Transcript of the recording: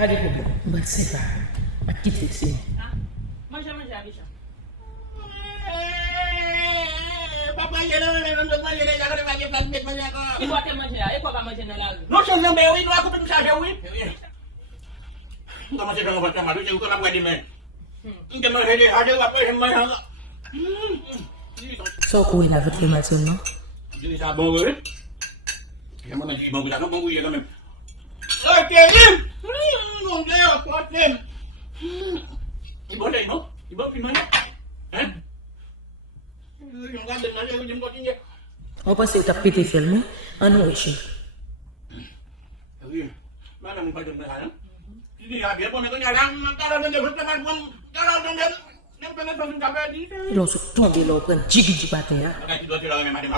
Ada problem. Bersepa. Kita sini. Manja, Abisha. Papa jangan plastik manja ko. Ibu akan manja, ibu akan manja na lagi. No siya ng bewin, ako pun sa bewin. Enggak masih dong baca malu, juga nak buat di mana? Enggak mau ada apa yang mana? So ko ina votre formation no? Jadi sabar ke? Yang mana di bawah kita mau ya kami. Oke, ngomong dia kuatin. Ibu ada ibu? Ibu di mana? Hah? Yung ganda na yung jemput niya. O pasti utak piti film ano issue? Mana mo pa dun na ano? Hindi habi po na kanya lang kalau na dapat naman pun kalau na nem pala sa gabi dito. Lo so tombe lo kan jigi jibate ya. Makati do sila ng